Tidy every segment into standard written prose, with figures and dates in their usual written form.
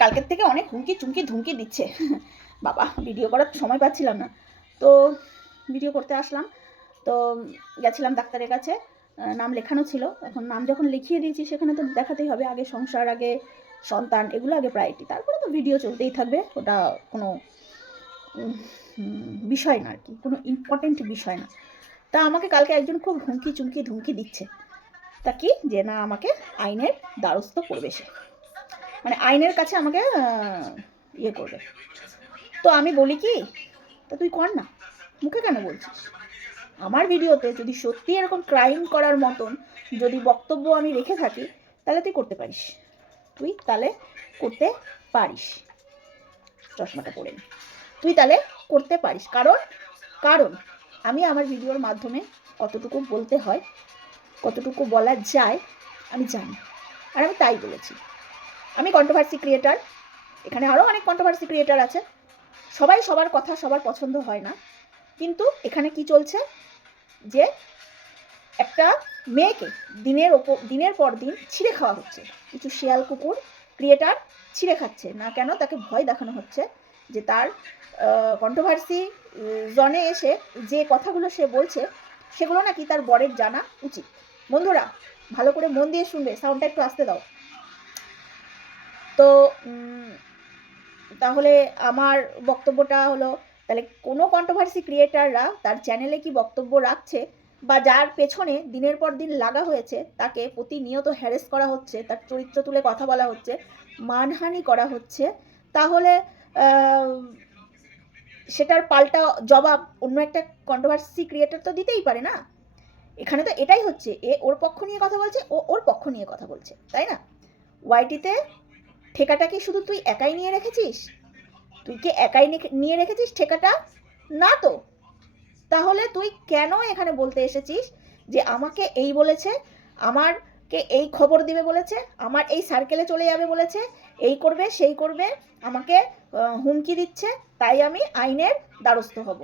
কালকের থেকে অনেক হুমকি চুমকি ধুমকি দিচ্ছে। বাবা, ভিডিও করার সময় পাচ্ছিলাম না, তো ভিডিও করতে আসলাম। তো গেছিলাম ডাক্তারের কাছে, নাম লেখানো ছিল। এখন নাম যখন লিখিয়ে দিয়েছি সেখানে তো দেখাতেই হবে, আগে সংসার, আগে সন্তান, এগুলো আগে প্রায়োরিটি, তারপরে তো ভিডিও চলতেই থাকবে। ওটা কোনো বিষয় না আর কি, কোনো ইম্পর্টেন্ট বিষয় না। তা আমাকে কালকে একজন খুব হুমকি চুমকি ধুমকি দিচ্ছে। তা কি যে না, আমাকে আইনের দ্বারস্থ করবে সে, মানে আইনের কাছে আমাকে ইয়ে করবে। তো আমি বলি কি, তা তুই কর না, মুখে কেন বলছিস? আমার ভিডিওতে যদি সত্যি এরকম ক্রাইম করার মতন যদি বক্তব্য আমি রেখে থাকি, তাহলে তুই করতে পারিস, তুই তাহলে করতে পারিস। চশমাটা পরে নি, তুই তাহলে করতে পারিস। কারণ কারণ আমি আমার ভিডিওর মাধ্যমে কতটুকু বলতে হয়, কতটুকু বলা যায় আমি জানি, আর আমি তাই বলেছি। আমি কন্ট্রোভার্সি ক্রিয়েটার, এখানে আরও অনেক কন্ট্রোভার্সি ক্রিয়েটার আছে, সবাই সবার কথা সবার পছন্দ হয় না। কিন্তু এখানে কি চলছে যে একটা মেয়েকে দিনের পর দিন ছিঁড়ে খাওয়া হচ্ছে। কিছু শিয়াল কুকুর ক্রিয়েটার ছিঁড়ে খাচ্ছে না কেন, তাকে ভয় দেখানো হচ্ছে যে তার কন্ট্রোভার্সি জনে এসে যে কথাগুলো সে বলছে সেগুলো নাকি তার বরের জানা উচিত। বন্ধুরা ভালো করে মন দিয়ে শুনবে, সাউন্ডটা একটু আসতে দাও। তো তাহলে আমার বক্তব্যটা হলো, তাহলে কোনো কন্ট্রোভার্সি ক্রিয়েটাররা তার চ্যানেলে কি বক্তব্য রাখছে, বা যার পেছনে দিনের পর দিন লাগা হয়েছে তাকে প্রতিনিয়ত হ্যারেস করা হচ্ছে, তার চরিত্র তুলে কথা বলা হচ্ছে, মানহানি করা হচ্ছে, তাহলে সেটার পাল্টা জবাব অন্য একটা কন্ট্রোভার্সি ক্রিয়েটার তো দিতেই পারে না। এখানে তো এটাই হচ্ছে, এ ওর পক্ষ নিয়ে কথা বলছে, ও ওর পক্ষ নিয়ে কথা বলছে, তাই না? ওয়াইটিতে ঠেকাটা কি শুধু তুই একাই নিয়ে রেখেছিস? তুই কি একাই নিয়ে রেখেছিস ঠেকাটা? না তো। তাহলে তুই কেন এখানে বলতে এসেছিস যে আমাকে এই বলেছে, আমারকে এই খবর দিবে বলেছে, আমার এই সার্কেলে চলে যাবে বলেছে, এই করবে সেই করবে, আমাকে হুমকি দিচ্ছে, তাই আমি আইনের দ্বারস্থ হব।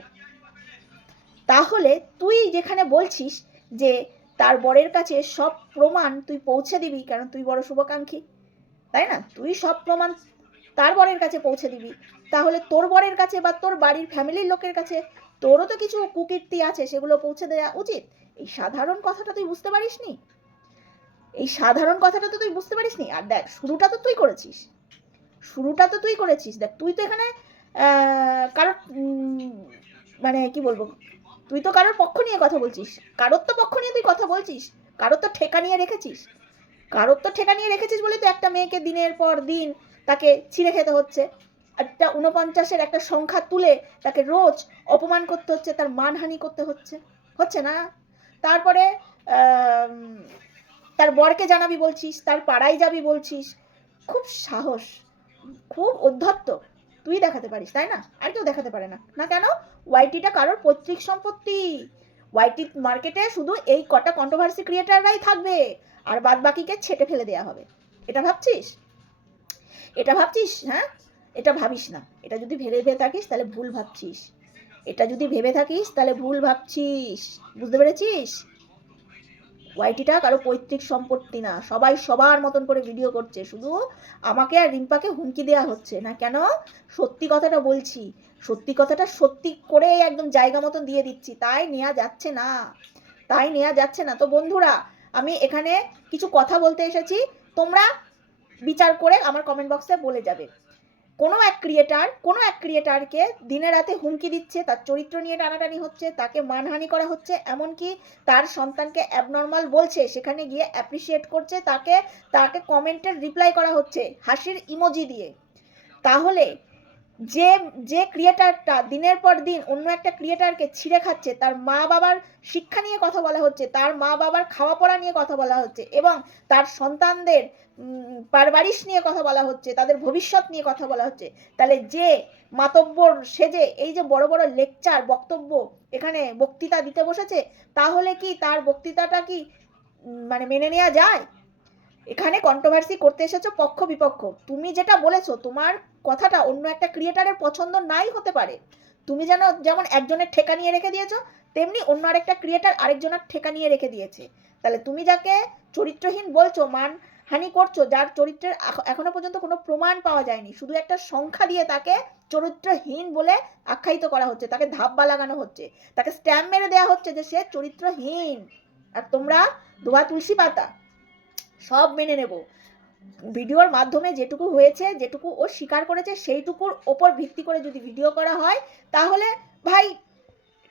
তাহলে তুই যেখানে বলছিস যে তার বরের কাছে সব প্রমাণ তুই পৌঁছে দিবি, কারণ তুই বড় শুভাকাঙ্ক্ষী, তাই না? তুই সব প্রমাণ তার বরের কাছে পৌঁছে দিবি, তাহলে তোর বরের কাছে বা তোর বাড়ির ফ্যামিলির লোকের কাছে তোরও তো কিছু কুকীর্তি আছে, সেগুলো পৌঁছে দেওয়া উচিত। এই সাধারণ কথাটা তুই বুঝতে পারিসনি, এই সাধারণ কথাটা তো তুই বুঝতে পারিসনি। আর দেখ, শুরুটা তো তুই করেছিস, শুরুটা তো তুই করেছিস। দেখ, তুই তো এখানে কারোর মানে কি বলবো, তুই তো কারোর পক্ষ নিয়ে কথা বলছিস, কারোর তো পক্ষ নিয়ে তুই কথা বলছিস, কারোর তো ঠেকা নিয়ে রেখেছিস, কারোর তো ঠেকা নিয়ে রেখেছিস বলে তো একটা মেয়েকে দিনের পর দিন তাকে ছিঁড়ে খেতে হচ্ছে, একটা 49-এর একটা সংখ্যা তুলে তাকে রোজ অপমান করতে হচ্ছে, তার মানহানি করতে হচ্ছে, হচ্ছে না? তারপরে তার বরকে জানাবি বলছিস, তার পাড়ায় যাবি বলছিস, খুব সাহস, খুব অধ্যত্ত তুই দেখাতে পারিস, তাই না? আর কেউ দেখাতে পারে না। না কেন? ওয়াইটিটা কারোর পৈতৃক সম্পত্তি। ওয়াইটি মার্কেটে শুধু এই কটা কন্ট্রোভার্সি ক্রিয়েটাররাই থাকবে, আর বাদ বাকিকে ছেটে ফেলে দেওয়া হবে। এটা ভাবছিস? এটা ভাবছিস? হ্যাঁ, এটা ভাবিস না। এটা যদি ভেবে থাকিস তাহলে ভুল ভাবছিস, এটা যদি ভেবে থাকিস তাহলে ভুল ভাবছিস। বুঝতে পেরেছিস? ওয়াইটিটা কারো পৈতৃক সম্পত্তি না, সবাই সবার মতন করে ভিডিও করছে, শুধু আমাকে আর রিম্পাকে হুমকি দেওয়া হচ্ছে না কেন? সত্যি কথাটা বলছি, সত্যি কথাটা সত্যি করে একদম জায়গা মতন দিয়ে দিচ্ছি, তাই নেওয়া যাচ্ছে না, তাই নেওয়া যাচ্ছে না। তো বন্ধুরা, আমি এখানে কিছু কথা বলতে এসেছি, তোমরা বিচার করে আমার কমেন্ট বক্সে বলে যাবে। কোনো এক ক্রিয়েটারকে দিনে রাতে হুমকি দিচ্ছে, তার চরিত্র নিয়ে টানাটানি হচ্ছে, তাকে মানহানি করা হচ্ছে, এমনকি তার সন্তানকে অ্যাবনর্মাল বলছে, সেখানে গিয়ে অ্যাপ্রিসিয়েট করছে, তাকে তাকে কমেন্টের রিপ্লাই করা হচ্ছে হাসির ইমোজি দিয়ে। তাহলে যে যে ক্রিয়েটারটা দিনের পর দিন অন্য একটা ক্রিয়েটারকে ছিঁড়ে খাচ্ছে, তার মা বাবার শিক্ষা নিয়ে কথা বলা হচ্ছে, তার মা বাবার খাওয়া পড়া নিয়ে কথা বলা হচ্ছে, এবং তার সন্তানদের পারবারিশ নিয়ে কথা বলা হচ্ছে, তাদের ভবিষ্যৎ নিয়ে কথা বলা হচ্ছে, তাহলে যে মাতব্বর সেজে এই যে বড় বড় লেকচার বক্তব্য এখানে বক্তৃতা দিতে বসেছে, তাহলে কি তার বক্তৃতাটা কি মানে মেনে নেওয়া যায়? এখানে কন্ট্রোভার্সি করতে এসেছো পক্ষ বিপক্ষ, তুমি যেটা বলেছো তোমার কথাটা অন্য একটা ক্রিয়েটারের পছন্দ নাই হতে পারে, তুমি যেমন একজনের ঠেকা নিয়ে রেখে দিয়েছো, তেমনি অন্য আরেকটা ক্রিয়েটার আরেকজনের ঠেকা নিয়ে রেখে দিয়েছে। তাহলে তুমি যাকে চরিত্রহীন বলছো, হানি করছো, যার চরিত্রের এখনো পর্যন্ত কোনো প্রমাণ পাওয়া যায়নি, শুধু একটা সংখ্যা দিয়ে তাকে চরিত্রহীন বলে আখ্যায়িত করা হচ্ছে, তাকে ধাব্বা লাগানো হচ্ছে, তাকে স্ট্যাম্প মেরে দেওয়া হচ্ছে যে সে চরিত্রহীন। আর তোমরা ধোয়া তুলসী পাতা সব মেনে নেব, ভিডিওর মাধ্যমে যেটুকু হয়েছে, যেটুকু ও স্বীকার করেছে, সেইটুকুর ওপর ভিত্তি করে যদি ভিডিও করা হয় তাহলে ভাই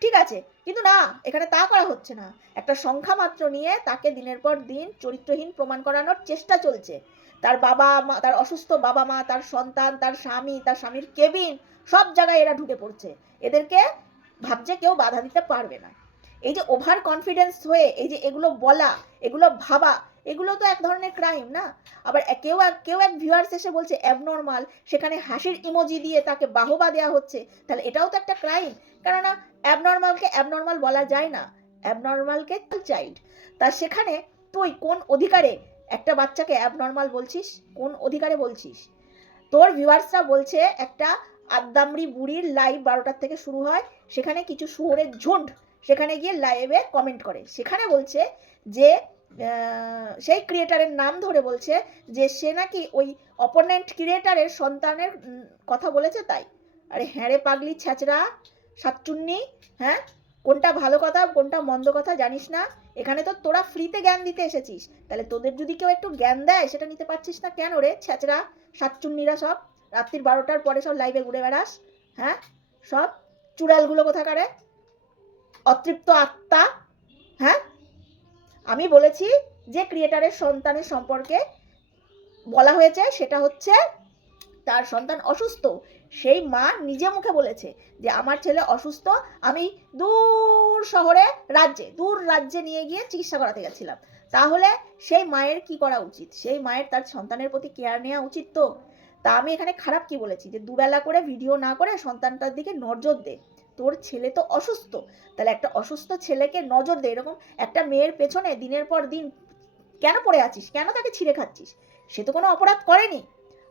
ঠিক আছে, কিন্তু না, এখানে তা করা হচ্ছে না। একটা সংখ্যা মাত্র নিয়ে তাকে দিনের পর দিন চরিত্রহীন প্রমাণ করানোর চেষ্টা চলছে। তার বাবা মা, তার অসুস্থ বাবা মা, তার সন্তান, তার স্বামী, তার স্বামীর কেবিন, সব জায়গায় এরা ঢুকে পড়ছে, এদেরকে ভাবছে কেউ বাধা দিতে পারবে না। এই যে ওভার কনফিডেন্স হয়ে এই যে এগুলো বলা, এগুলো ভাবা, এগুলো তো এক ধরনের ক্রাইম না? আবার কেউ এক ভিউয়ার্স এসে বলছে অ্যাবনর্মাল, সেখানে হাসির ইমোজি দিয়ে তাকে বাহবা দেওয়া হচ্ছে, তাহলে এটাও তো একটা ক্রাইম। কেননা অ্যাবনর্মালকে অ্যাবনর্মাল বলা যায় না, অ্যাবনর্মালকে চাইল্ড। তা সেখানে তুই কোন অধিকারে একটা বাচ্চাকে অ্যাবনর্মাল বলছিস? কোন অধিকারে বলছিস? তোর ভিউয়ার্সরা বলছে একটা আদ্দামরি বুড়ির লাইভ 12টার থেকে শুরু হয়, সেখানে কিছু শুয়োরের ঝুন্ড সেখানে গিয়ে লাইভে কমেন্ট করে, সেখানে বলছে যে সেই ক্রিয়েটারের নাম ধরে বলছে যে সে নাকি ওই অপোনেন্ট ক্রিয়েটারের সন্তানের কথা বলেছে তাই। আরে হ্যাঁ রে পাগলি ছ্যাচড়া সাতচুন্নি, হ্যাঁ, কোনটা ভালো কথা কোনটা মন্দ কথা জানিস না? এখানে তো তোরা ফ্রিতে জ্ঞান দিতে এসেছিস, তাহলে তোদের যদি কেউ একটু জ্ঞান দেয় সেটা নিতে পারছিস না কেন রে ছ্যাচড়া সাতচুন্নিরা সব? রাত্রির 12টার পরে সব লাইভে ঘুরে বেড়াস, হ্যাঁ, সব চুড়ালগুলো কোথাকারে, অতৃপ্ত আত্মা। হ্যাঁ, আমি বলেছি যে ক্রিয়েটারের সন্তানের সম্পর্কে বলা হয়েছে সেটা হচ্ছে তার সন্তান অসুস্থ, সেই মা নিজে মুখে বলেছে যে আমার ছেলে অসুস্থ, আমি দূর রাজ্যে নিয়ে গিয়ে চিকিৎসা করাতে গেছিলাম। তাহলে সেই মায়ের কি করা উচিত? সেই মায়ের তার সন্তানের প্রতি কেয়ার নেওয়া উচিত তো। তা আমি এখানে খারাপ কি বলেছি? যে দুবেলা করে ভিডিও না করে সন্তানটার দিকে নজর দে। তোর ছেলে তো অসুস্থ, তাহলে একটা অসুস্থ ছেলেকে নজর দে। এরকম একটা মেয়ের পেছনে দিনের পর দিন কেন পড়ে আছিস? কেন তাকে ছিঁড়ে খাচ্ছিস? সে তো কোনো অপরাধ করেনি।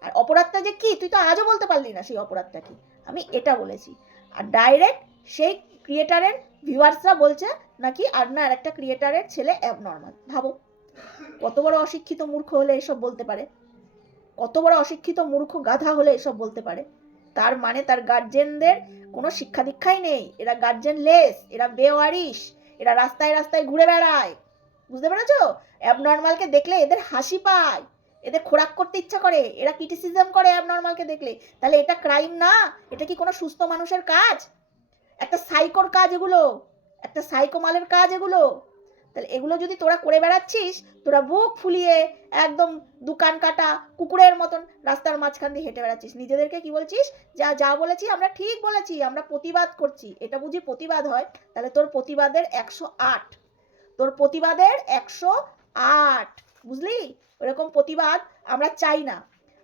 আর অপরাধটা যে কি তুই তো আজও বলতে পারলি না সেই অপরাধটা কি। আমি এটা বলেছি। আর ডাইরেক্ট সেই ক্রিয়েটারের ভিউয়ার্সরা বলছে নাকি আর না একটা ক্রিয়েটারের ছেলে অ্যাবনর্মাল। ভাবো কত বড় অশিক্ষিত মূর্খ হলে এসব বলতে পারে, কত বড় অশিক্ষিত মূর্খ গাধা হলে এসব বলতে পারে। তার মানে তার গার্জেনদের কোনো শিক্ষা দীক্ষাই নেই, এরা গার্জেন লেস, এরা বেওয়ারিশ, এরা রাস্তায় রাস্তায় ঘুরে বেড়ায়। বুঝতে পেরেছো? অ্যাবনর্মালকে দেখলে এদের হাসি পায়, এদের খোরাক করতে ইচ্ছা করে, এরা ক্রিটিসিজম করে অ্যাবনর্মালকে দেখলে। তাহলে এটা ক্রাইম না? এটা কি কোনো সুস্থ মানুষের কাজ? একটা সাইকোর কাজ এগুলো, একটা সাইকো মালের কাজ এগুলো। তাহলে এগুলো যদি তোরা করে বেড়াচ্ছিস, তোরা বুক ফুলিয়ে একদম দোকান কাটা কুকুরের মতন রাস্তার মাঝখান দিয়ে হেঁটে বেড়াচ্ছিস, নিজেদেরকে কি বলছিস? যা যা বলেছি আমরা ঠিক বলেছি, আমরা প্রতিবাদ করছি, এটা বুঝি প্রতিবাদ হয়? তাহলে তোর প্রতিবাদের 108, তোর প্রতিবাদের 108, বুঝলি? ওরকম প্রতিবাদ আমরা চাই না।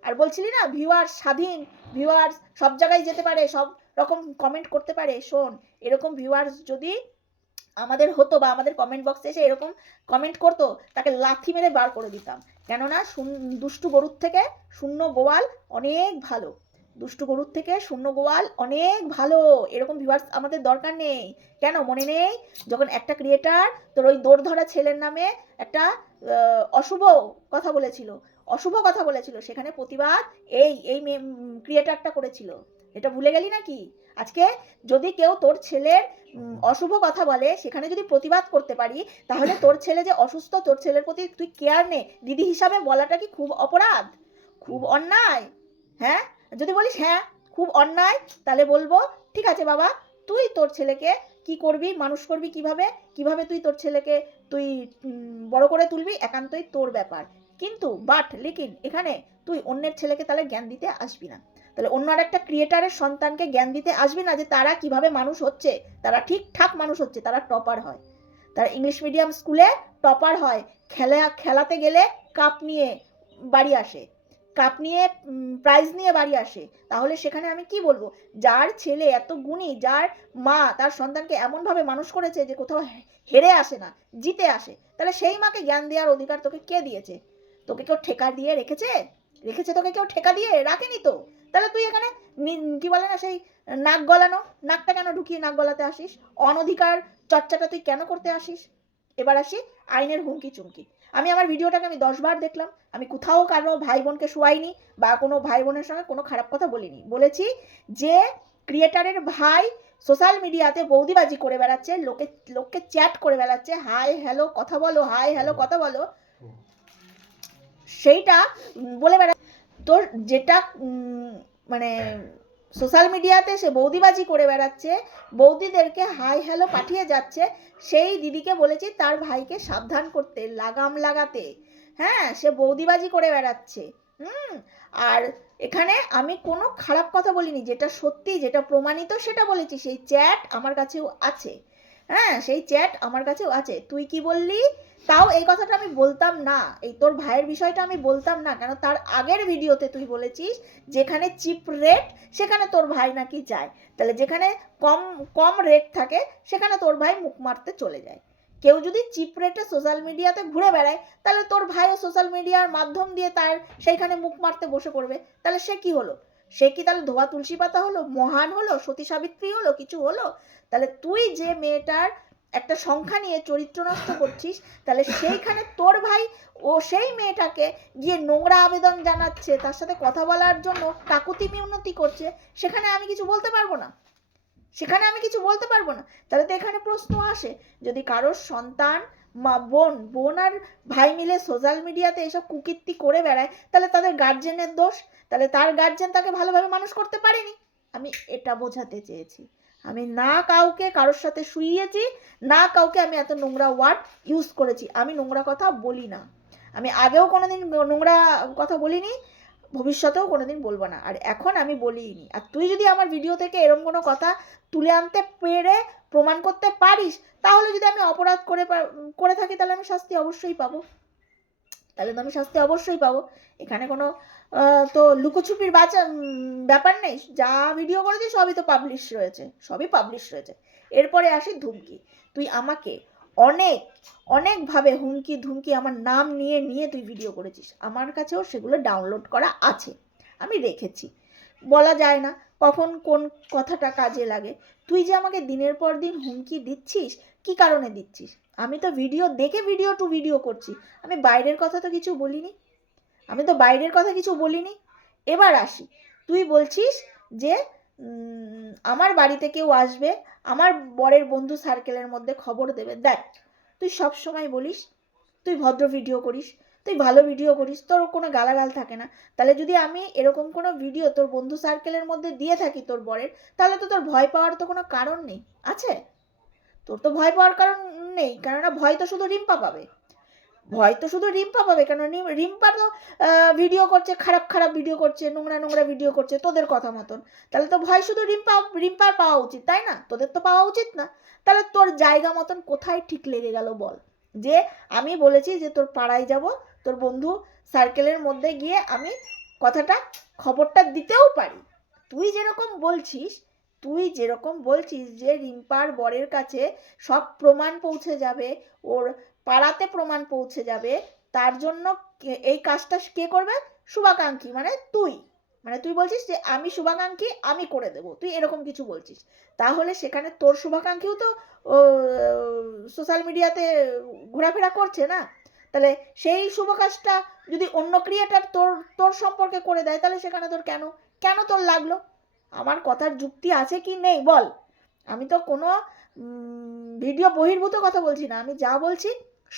আর বলছিলি না ভিউয়ার্স স্বাধীন, ভিউয়ার্স সব জায়গায় যেতে পারে, সব রকম কমেন্ট করতে পারে। শোন, এরকম ভিউয়ার্স যদি আমাদের হতো বা আমাদের কমেন্ট বক্সে এসে এরকম কমেন্ট করতো, তাকে লাথি মেরে বার করে দিতাম। কেননা দুষ্টু গরুর থেকে শূন্য গোয়াল অনেক ভালো, দুষ্টু গরুর থেকে শূন্য গোয়াল অনেক ভালো। এরকম ভিউয়ার্স আমাদের দরকার নেই। কেন মনে নেই যখন একটা ক্রিয়েটার তোর ওই দৌড় ধরা ছেলের নামে একটা অশুভ কথা বলেছিল, অশুভ কথা বলেছিল, সেখানে প্রতিবাদ এই এই ক্রিয়েটারটা করেছিল, এটা ভুলে গেলি নাকি? আজকে যদি কেউ তোর ছেলের অশুভ কথা বলে, সেখানে যদি প্রতিবাদ করতে পারি, তাহলে তোর ছেলে যে অসুস্থ, তোর ছেলের প্রতি তুই কেয়ার নে দিদি হিসাবে বলাটা কি খুব অপরাধ? খুব অন্যায়? হ্যাঁ, যদি বলিস হ্যাঁ খুব অন্যায়, তাহলে বলবো ঠিক আছে বাবা, তুই তোর ছেলেকে কি করবি, মানুষ করবি কিভাবে, কিভাবে তুই তোর ছেলেকে তুই বড় করে তুলবি, একান্তই তোর ব্যাপার। কিন্তু বাট লেকিন এখানে তুই অন্যের ছেলেকে তাহলে জ্ঞান দিতে আসবি না। তাহলে অন্য আর একটা ক্রিয়েটারের সন্তানকে জ্ঞান দিতে আসবি না যে তারা কিভাবে মানুষ হচ্ছে, তারা ঠিকঠাক মানুষ হচ্ছে, তারা টপার হয়, তারা ইংলিশ মিডিয়াম স্কুলে টপার হয়, খেলাতে গেলে কাপ নিয়ে বাড়ি আসে, কাপ নিয়ে প্রাইজ নিয়ে বাড়ি আসে। তাহলে সেখানে আমি কি বলবো? যার ছেলে এত গুণী, যার মা তার সন্তানকে এমনভাবে মানুষ করেছে যে কোথাও হেরে আসে না, জিতে আসে, তাহলে সেই মাকে জ্ঞান দেওয়ার অধিকার তোকে কে দিয়েছে? তোকে কেউ ঠেকা দিয়ে রেখেছে? রেখেছে তোকে কেউ ঠেকা দিয়ে? রাখেনি তো। তাহলে তুই এখানে কি বলে না সেই নাক গলানো, নাকটা কেন ঢুকিয়ে নাক গলাতে আসিস? অনধিকার চর্চাটা তুই কেন করতে আসিস? এবার আসি আইনের হুমকি চুমকি। আমি আমার ভিডিওটাকে আমি 10 বার দেখলাম, আমি কোথাও কারো ভাই বোনকে শোয়াইনি বা কোনো ভাই বোনের সঙ্গে কোনো খারাপ কথা বলিনি। বলেছি যে ক্রিয়েটারের ভাই সোশ্যাল মিডিয়াতে বৌদিবাজি করে বেড়াচ্ছে, লোককে চ্যাট করে বেড়াচ্ছে, হাই হ্যালো কথা বলো, হাই হ্যালো কথা বলো, সেইটা বলে বেড়া। তোর যেটা মানে সোশ্যাল মিডিয়াতে সে বৌদিবাজি করে বেড়াচ্ছে, বৌদিদেরকে হাই হ্যালো পাঠিয়ে যাচ্ছে, সেই দিদিকে বলেছি তার ভাইকে সাবধান করতে, লাগাম লাগাতে। হ্যাঁ, সে বৌদিবাজি করে বেড়াচ্ছে। আর এখানে আমি কোনো খারাপ কথা বলিনি, যেটা সত্যি যেটা প্রমাণিত সেটা বলেছি। সেই চ্যাট আমার কাছেও আছে। হ্যাঁ, সেই চ্যাট আমার কাছেও আছে। তুই কি বললি? তাও এই কথাটা আমি বলতাম না, এই তোর ভাইয়ের বিষয়টা আমি বলতাম না, কেন তার আগের ভিডিওতে তুই বলেছিস যেখানে চিপ রেট সেখানে তোর ভাই নাকি যায়, তাহলে যেখানে কম কম রেট থাকে সেখানে তোর ভাই মুখ মারতে চলে যায়। কেউ যদি চিপ রেটে সোশ্যাল মিডিয়াতে ঘুরে বেড়ায়, তাহলে তোর ভাইও সোশ্যাল মিডিয়ার মাধ্যম দিয়ে তার সেইখানে মুখ মারতে বসে পড়বে। তাহলে সে কি হলো? সে কি তাহলে ধোয়া তুলসী পাতা হলো, মহান হলো, সতী সাবিত্রী হলো, কিছু হলো? তাহলে তুই যে মেয়েটার একটা সংখ্যা নিয়ে চরিত্র নষ্ট করছিস, তাহলে সেইখানে তোর ভাই ও সেই মেয়েটাকে গিয়ে নোংরা আবেদন জানাচ্ছে, তার সাথে কথা বলার জন্য কাকুতি মিনতি করছে, সেখানে আমি কিছু বলতে পারবো না? সেখানে আমি কিছু বলতে পারবো না? তাহলে তো এখানে প্রশ্ন আসে, যদি কারোর সন্তান বোন আর ভাই মিলে সোশ্যাল মিডিয়াতে এসব কুকীর্তি করে বেড়ায়, তাহলে তাদের গার্জেনের দোষ, তাহলে তার গার্জেন তাকে ভালোভাবে মানুষ করতে পারেনি। আমি এটা বোঝাতে চেয়েছি। আমি না কাউকে কারোর সাথে শুইয়েছি, না কাউকে আমি এত নোংরা ওয়ার্ড ইউজ করেছি। আমি নোংরা কথা বলি না, আমি আগেও কোনোদিন নোংরা কথা বলিনি, ভবিষ্যতেও কোনোদিন বলবো না, আর এখন আমি বলিনি। আর তুই যদি আমার ভিডিও থেকে এরকম কোনো কথা তুলে আনতে পেরে প্রমাণ করতে পারিস, তাহলে যদি আমি অপরাধ করে থাকি, তাহলে আমি শাস্তি অবশ্যই পাবো, তাহলে তো আমি শাস্তি অবশ্যই পাবো। এখানে কোনো তো লুকোছুপির ব্যাপার নেই। যা ভিডিও করেছি সবই তো পাবলিশ রয়েছে, সবই পাবলিশ রয়েছে। এরপরে আসি ধুমকি। তুই আমাকে অনেকভাবে হুমকি ধুমকি আমার নাম নিয়ে নিয়ে তুই ভিডিও করেছিস, আমার কাছেও সেগুলো ডাউনলোড করা আছে, আমি রেখেছি। বলা যায় না কখন কোন কথাটা কাজে লাগে। তুই যে আমাকে দিনের পর দিন হুমকি দিচ্ছিস, কি কারণে দিচ্ছিস? আমি তো ভিডিও দেখে ভিডিও করছি, আমি বাইরের কথা তো কিছু বলিনি, আমি তো বাইরের কথা কিছু বলিনি। এবার আসি, তুই বলছিস যে আমার বাড়িতে কেউ আসবে, আমার বরের বন্ধু সার্কেলের মধ্যে খবর দেবে। দেখ, তুই সব সময় বলিস তুই ভদ্র ভিডিও করিস, তুই ভালো ভিডিও করিস, তোর কোনো গালাগাল থাকে না। তাহলে যদি আমি এরকম কোনো ভিডিও তোর বন্ধু সার্কেলের মধ্যে দিয়ে থাকি তোর বরের, তাহলে তো তোর ভয় পাওয়ার তো কোনো কারণ নেই। আছে? তোর তো ভয় পাওয়ার কারণ নেই, কেননা ভয় তো শুধু রিম্পা পাবে, ভয় তো শুধু রিম্পা পাবে। কেন রিম্পা তো ভিডিও করছে, খারাপ ভিডিও করছে, নোংরা ভিডিও করছে তোদের কথা মতন, তাহলে তো ভয় শুধু রিম্পার পাওয়া উচিত, তাই না? তোদের তো পাওয়া উচিত না। তাহলে তোর জায়গা মতন কোথায় ঠিক লেগে গেল বল? যে আমি বলেছি যে তোর পাড়ায় যাব, তোর বন্ধু সার্কেলের মধ্যে গিয়ে আমি খবরটা দিতেও পারি। তুই যেরকম বলছিস যে রিম্পার বরের কাছে সব প্রমাণ পৌঁছে যাবে, ওর পাড়াতে প্রমাণ পৌঁছে যাবে, তার জন্য এই কাজটা কে করবে? শুভাকাঙ্ক্ষী মানে তুই বলছিস যে আমি শুভাকাঙ্ক্ষী, আমি করে দেব, তুই এরকম কিছু বলছিস। তাহলে সেখানে তোর শুভাকাঙ্ক্ষীও তো সোশ্যাল মিডিয়াতে ঘোরাফেরা করছে না? তাহলে সেই শুভ কাজটা যদি অন্য ক্রিয়েটার তোর সম্পর্কে করে দেয়, তাহলে সেখানে তোর কেন তোর লাগলো? আমার কথার যুক্তি আছে কি নেই বল? আমি তো কোনো ভিডিও বহির্ভূত কথা বলছি না, আমি যা বলছি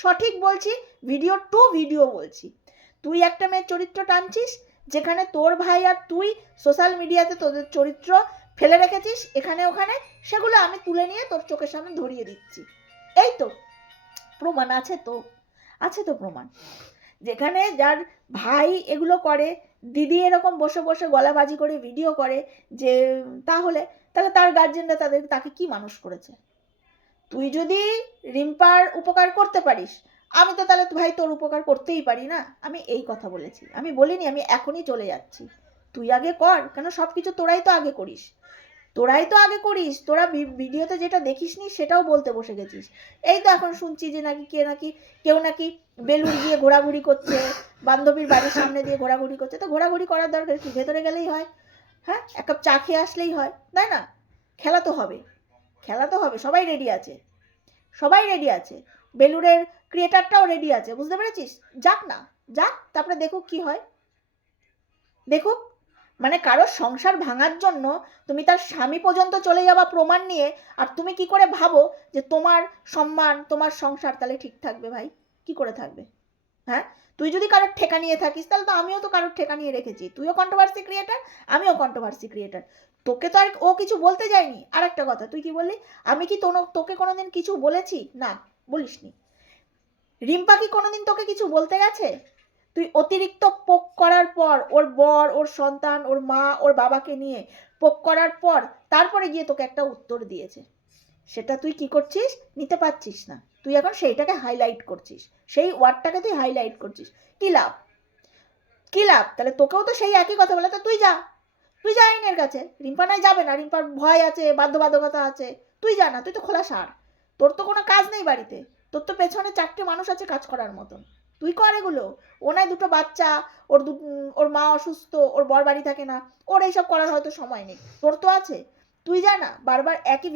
সঠিক বলছি, ভিডিও টু ভিডিও বলছি। তুই একটা মেয়ের চরিত্র টানছিস, যেখানে তোর ভাই আর তুই সোশ্যাল মিডিয়াতে তোদের চরিত্র ফেলে রেখেছিস এখানে ওখানে, সেগুলো আমি তুলে নিয়ে তোর চোখের সামনে ধরিয়ে দিচ্ছি। এই তো প্রমাণ আছে তো প্রমাণ। যেখানে যার ভাই এগুলো করে, দিদি এরকম বসে বসে গলাবাজি করে ভিডিও করে, যে তাহলে তার গার্জেনরা তাকে কি মানুষ করেছে? তুই যদি রিম্পার উপকার করতে পারিস, আমি তো তাহলে ভাই তোর উপকার করতেই পারি না। আমি এই কথা বলেছি, আমি বলিনি আমি এখনই চলে যাচ্ছি। তুই আগে কর, কেন সব কিছু তোরাই তো আগে করিস। তোরা ভিডিওতে যেটা দেখিসনি সেটাও বলতে বসে গেছিস। এই তো এখন শুনছি যে কেউ নাকি বেলুড় গিয়ে ঘোরাঘুরি করছে, বান্ধবীর বাড়ির সামনে দিয়ে ঘোরাঘুরি করছে। তো ঘোরাঘুরি করার দরকার কি? ভেতরে গেলেই হয়, হ্যাঁ, এক কাপ চা খেয়ে আসলেই হয়, তাই না? খেলা তো হবে, সবাই রেডি আছে। বেলুরের ক্রিয়েটারটাও রেডি আছে, বুঝতে পেরেছিস? যাক না, যাক, তারপরে দেখুক কি হয়, দেখুক। মানে কারোর সংসার ভাঙার জন্য তুমি তার স্বামী পর্যন্ত চলে যাওয়া প্রমাণ নিয়ে, আর তুমি কি করে ভাবো যে তোমার সম্মান, তোমার সংসার তাহলে ঠিক থাকবে? ভাই, কি করে থাকবে? হ্যাঁ, তুই যদি কারোর ঠেকা নিয়ে থাকিস, তাহলে তো আমিও তো কারোর ঠেকা নিয়ে রেখেছি। তুইও কন্ট্রোভার্সি ক্রিয়েটার, আমিও কন্ট্রোভার্সি ক্রিয়েটার। তোকে তো আর ও কিছু বলতে যায়নি। আর একটা কথা, তুই কি বললি? আমি কি তোকে কোনোদিন কিছু বলেছি? না, বলিসনি। রিম্পা কি কোনোদিন তোকে কিছু বলতে গেছে? তুই অতিরিক্ত পোক করার পর, ওর বর, ওর সন্তান, ওর মা, ওর বাবাকে নিয়ে পোক করার পর তারপরে গিয়ে তোকে একটা উত্তর দিয়েছে। সেটা তুই কি করছিস? নিতে পারছিস না। তুই এখন সেইটাকে হাইলাইট করছিস, সেই ওয়ার্ডটাকে তুই হাইলাইট করছিস। কি লাভ? কি লাভ? তাহলে তোকেও তো সেই একই কথা বলে। তো তুই যা, তুই যা আইনের কাছে। রিম্পা নাই যাবে না, রিম্পার ভয় আছে, বাধ্যবাধকতা আছে। তুই যা না, তুই তো খোলা সার। তোর তো কোনো কাজ নেই বাড়িতে, তোর তো পেছনে 4টে মানুষ আছে কাজ করার মতন। তুই কর এগুলো। ও নাই 2টো বাচ্চা, ওর মা অসুস্থ, ওর বর বাড়ি থাকে না, ওর এইসব করার হয়তো সময় নেই। তোর তো আছে, তুই যা না। বারবার একই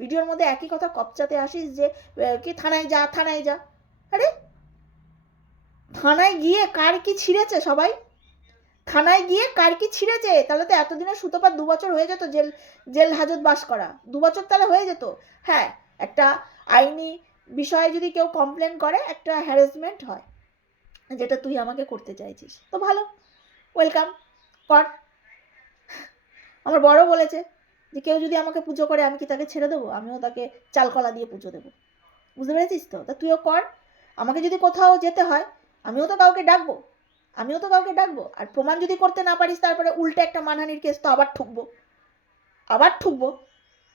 ভিডিওর মধ্যে একই কথা কপচাতে আসিস যে কি থানায় যা, থানায় যা। আরে থানায় গিয়ে কার কি ছিঁড়েছে সবাই? থানায় গিয়ে কার কি ছিঁড়েছে? তাহলে তো এতদিনের সুতোপাত 2 বছর হয়ে যেত, জেল হাজত বাস করা 2 বছর তাহলে হয়ে যেত। হ্যাঁ, একটা আইনি বিষয়ে যদি কেউ কমপ্লেন করে, একটা হ্যারাসমেন্ট হয়, যেটা তুই আমাকে করতে চাইছিস, তো ভালো, ওয়েলকাম, কর। আমার বড় বলেছে যে কেউ যদি আমাকে পুজো করে, আমি কি তাকে ছেড়ে দেবো? আমিও তাকে চালকলা দিয়ে পুজো দেবো। বুঝতে পেরেছিস তো? তা তুইও কর। আমাকে যদি কোথাও যেতে হয়, আমিও তো কাউকে ডাকবো, আর প্রমাণ যদি করতে না পারিস, তারপরে উল্টে একটা মানহানির কেস তো আবার ঠুকবো।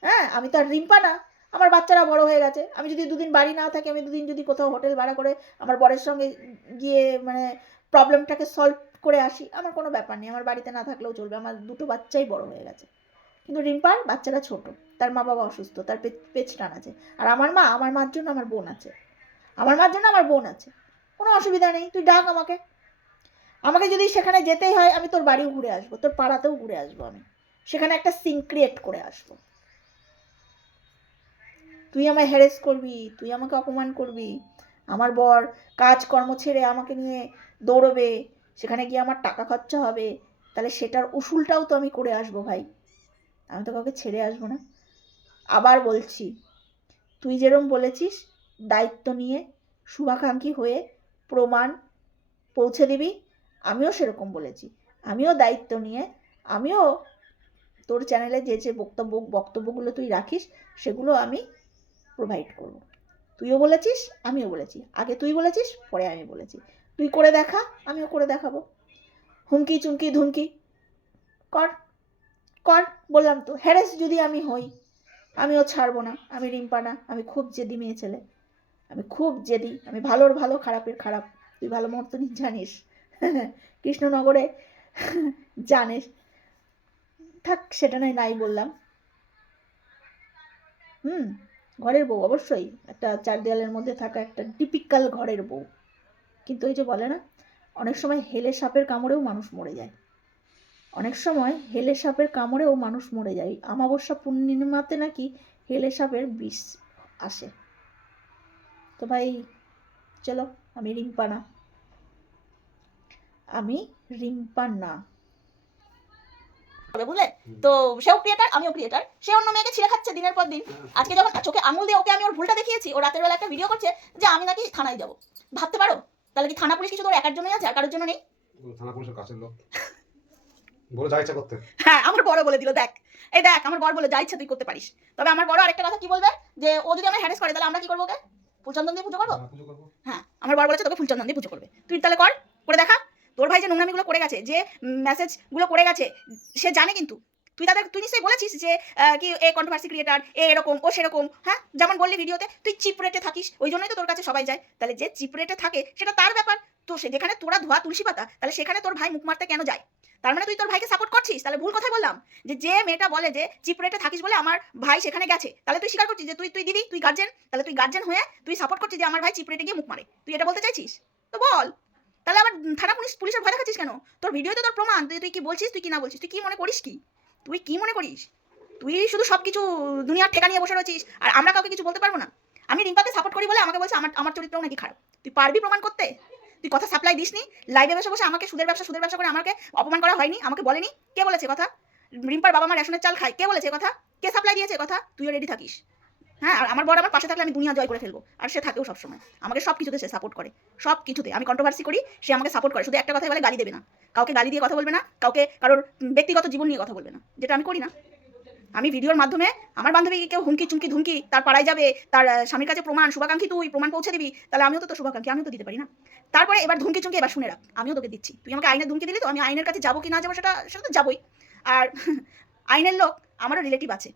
হ্যাঁ, আমি তো আর রিম্পা না। আমার বাচ্চারা বড় হয়ে গেছে। আমি যদি 2 দিন বাড়ি না থাকি, আমি 2 দিন যদি কোথাও হোটেল ভাড়া করে আমার বরের সঙ্গে গিয়ে মানে প্রবলেমটাকে সলভ করে আসি, আমার কোনো ব্যাপার নেই। আমার বাড়িতে না থাকলেও চলবে, আমার 2টো বাচ্চাই বড় হয়ে গেছে। কিন্তু রিম্পার বাচ্চারা ছোট, তার মা বাবা অসুস্থ, তার পেচ টান আছে। আর আমার মার জন্য আমার বোন আছে, কোনো অসুবিধা নেই। তুই ডাক আমাকে। আমাকে যদি সেখানে যেতেই হয়, আমি তোর বাড়িও ঘুরে আসবো, তোর পাড়াতেও ঘুরে আসবো। আমি সেখানে একটা সিন ক্রিয়েট করে আসবো। তুই আমায় হ্যারেস করবি, তুই আমাকে অপমান করবি। আমার বর কাজকর্ম ছেড়ে আমাকে নিয়ে দৌড়বে, সেখানে গিয়ে আমার টাকা খরচা হবে, তাহলে সেটার উসুলটাও তো আমি করে আসবো ভাই। আমি তো কাউকে ছেড়ে আসবো না। আবার বলছি, তুই যেরকম বলেছিস দায়িত্ব নিয়ে, শুভাকাঙ্ক্ষী হয়ে প্রমাণ পৌঁছে দিবি, আমিও সেরকম বলেছি। আমিও দায়িত্ব নিয়ে, আমিও তোর চ্যানেলে যে বক্তব্যগুলো তুই রাখিস, সেগুলো আমি প্রোভাইড করব। তুইও বলেছিস, আমিও বলেছি। আগে তুই বলেছিস, পরে আমি বলেছি। তুই করে দেখা, আমিও করে দেখাবো। হুমকি চুমকি ধুমকি কর, কর। বললাম তো, হ্যারেস যদি আমি হই, আমিও ছাড়বো না। আমি রিম্পা না, আমি খুব জেদি মেয়ে ছেলে, আমি খুব জেদি। আমি ভালোর ভালো, খারাপের খারাপ। তুই ভালো মতনই জানিস। কৃষ্ণনগরে জানিস। থাক, সেটা নাই বললাম। ঘরের বউ অবশ্যই, একটা 4 দেয়ালের মধ্যে থাকা একটা টিপিক্যাল ঘরের বউ। কিন্তু ওই যে বলে না, অনেক সময় হেলে সাপের কামড়েও মানুষ মরে যায়। অমাবস্যা পূর্ণিমাতে নাকি হেলে সাপের বিষ আসে। তো ভাই চলো, আমি রিম্পা না। বুঝলে তো? সেও ক্রিয়েটার, আমিও ক্রিয়েটার। সে অন্য মেয়েকে ছিঁড়ে খাচ্ছে দিনের পর দিন। আজকে যখন চোখে আঙুল দিয়ে ওকে আমি ওর ভুলটা দেখিয়েছি, ও রাতের বেলা একটা ভিডিও করছে যে আমি নাকি থানায় যাব। ভাবতে পারো? তাহলে কি থানা পুলিশ কিছু তোর একার জন্যই আছে, আর কারোর জন্য নেই? থানা পুলিশের কাছের লোক বলে যা ইচ্ছা করতে। হ্যাঁ, আমার বড় বলে দিল, দেখ এই দেখ, আমার বড় বলে যা ইচ্ছা তুই করতে পারিস। তবে আমার বড় আরেকটা কথা কি বলবে, যে ও যদি আমরা হ্যারেস করে, তাহলে আমরা কি করবো? ওকে ফুলচন্দন দিয়ে পুজো করবো। হ্যাঁ, আমার বড় বলেছে তোকে ফুলচন্দন দিয়ে পুজো করবে। তুই তাহলে কর, করে দেখা। তোর ভাই যে নোংরামিগুলো করে গেছে, যে মেসেজগুলো করে গেছে, সে জানে। কিন্তু তুই নিশ্চয়ই বলেছিস যে কি এ কন্ট্রোভার্সি ক্রিয়েটার, এ এরকম, ও সেরকম। হ্যাঁ, যেমন বললি ভিডিওতে, তুই চিপ রেটে থাকিস, ওই জন্যই তো তোর কাছে সবাই যায়। তাহলে যে চিপ রেটে থাকে সেটা তার ব্যাপার। তো সে যেখানে তোরা ধোয়া তুলসী পাতা, তাহলে সেখানে তোর ভাই মুখ মারতে কেন যায়? তার মানে তুই তোর ভাইকে সাপোর্ট করছিস। তাহলে ভুল কথাই বললাম। যে মেয়েটা বলে যে চিপ রেটে থাকিস বলে আমার ভাই সেখানে গেছে, তাহলে তুই স্বীকার করছিস যে তুই দিদি, তুই গার্জেন। তাহলে তুই গার্জেন হয়ে তুই সাপোর্ট করছিস যে আমার ভাই চিপ রেটে গিয়ে মুখ মারে। তুই এটা বলতে চাইছিস? তো বল। তাহলে আবার থানা পুলিশের ভয় দেখাচ্ছিস কেন? তোর ভিডিওতে তো তোর প্রমাণ। তুই কি বলছিস, তুই কি না বলছিস, তুই কি মনে করিস? তুই শুধু সবকিছু দুনিয়ার ঠেকা নিয়ে বসে রয়েছিস, আর আমরা কাউকে কিছু বলতে পারবো না? আমি রিম্পাকে সাপোর্ট করি বলে আমাকে বলছে আমার চরিত্রও নাকি খারাপ। তুই পারবি প্রমাণ করতে? তুই কথা সাপ্লাই দিসনি? লাইভে বসে বসে আমাকে সুদের ব্যবসা করে আমাকে অপমান করা হয়নি? আমাকে বলেনি? কে বলেছে কথা? রিম্পার বাবা মা রেশনের চাল খায়, কে বলেছে কথা? কে সাপ্লাই দিয়েছে কথা? তুইও রেডি থাকিস। হ্যাঁ, আর আমার বর আমার পাশে থাকলে আমি দুনিয়া জয় করে ফেলবো। আর সে থাকেও সবসময় আমাকে সব কিছুতে সে সাপোর্ট করে, সব কিছুতে। আমি কন্ট্রোভার্সি করি, সে আমাকে সাপোর্ট করে। শুধু একটা কথাই বলে, গালি দেবে না, কাউকে গালি দিয়ে কথা বলবে না, কাউকে কারোর ব্যক্তিগত জীবন নিয়ে কথা বলবে না, যেটা আমি করি না। আমি ভিডিওর মাধ্যমে আমার বান্ধবীকে কেউ হুমকি চুমকি ধুমকি তার পাড়ায় যাবে, তার স্বামীর কাছে প্রমাণ, শুভাকাঙ্ক্ষী তুই প্রমাণ পৌঁছে দিবি, তাহলে আমিও তো শুভাকাঙ্ক্ষী, আমিও তো দিতে পারি না। তারপরে এবার ধুমকি চুমকি এবার শুনে রাখ, আমিও তোকে দিচ্ছি। তুই আমাকে আইনের ধুমকি দিলি, তো আমি আইনের কাছে যাবো কি না যাবো সেটা সেটা তো যাবোই। আর আইনের লোক আমারও রিলেটিভ আছে,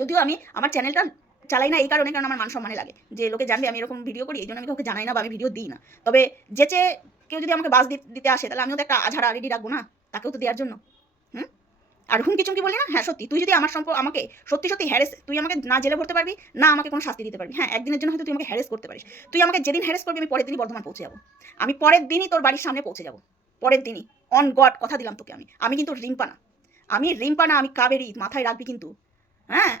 যদিও আমি আমার চ্যানেলটা চালাই না এই কারণে, কারণ আমার মান সম্মানে লাগে যে লোকে জানবে আমি এরকম ভিডিও করি, এই জন্য আমি কাউকে জানাই না বা আমি ভিডিও দিই না। তবে যেচে কেউ যদি আমাকে বাস দিতে আসে, তাহলে আমিও তো একটা আঝাড়া রেডি রাখবো না, তাকেও তো দেওয়ার জন্য। হুম। আর হুমকি চুমকি বললি না, হ্যাঁ সত্যি, তুই যদি আমাকে সত্যি সত্যি হ্যারেস, তুই আমাকে না জেলে ভরতে পারবি, না আমাকে কোনো শাস্তি দিতে পারবি। হ্যাঁ, একদিনের জন্য হয়তো তুই আমাকে হ্যারেস করতে পারিস। তুই আমাকে যেদিন হ্যারেস করবি, আমি পরের দিনই বর্ধমান পৌঁছে যাবো। আমি পরের দিনই তোর বাড়ির সামনে পৌঁছে যাবো, পরের দিনই। অন গড কথা দিলাম তোকে। আমি কিন্তু রিম্পা না, আমি রিম্পা না, আমি কাবেরী, মাথায় রাখবি কিন্তু। হ্যাঁ।